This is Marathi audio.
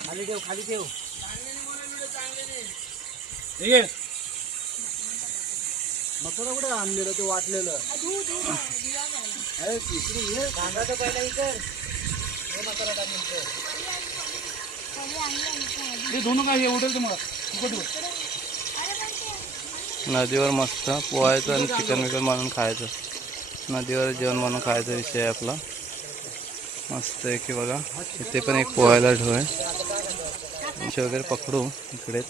खाली ठेव खाली ठेव. मसाला कुठे आणलेलं ते वाटलेलं कांदा तर पहिला इतर मसाला टाकून दोन काय उडेल तुम्हाला. नदीवर मस्त पोहायचं आणि चिकन विकन बनवून खायचं. नदीवर जेवण बनवून खायचा विषय आहे आपला. मस्त आहे की बघा इथे पण एक पोहायला ढोळ आहे वगैरे पकडू इकडेच.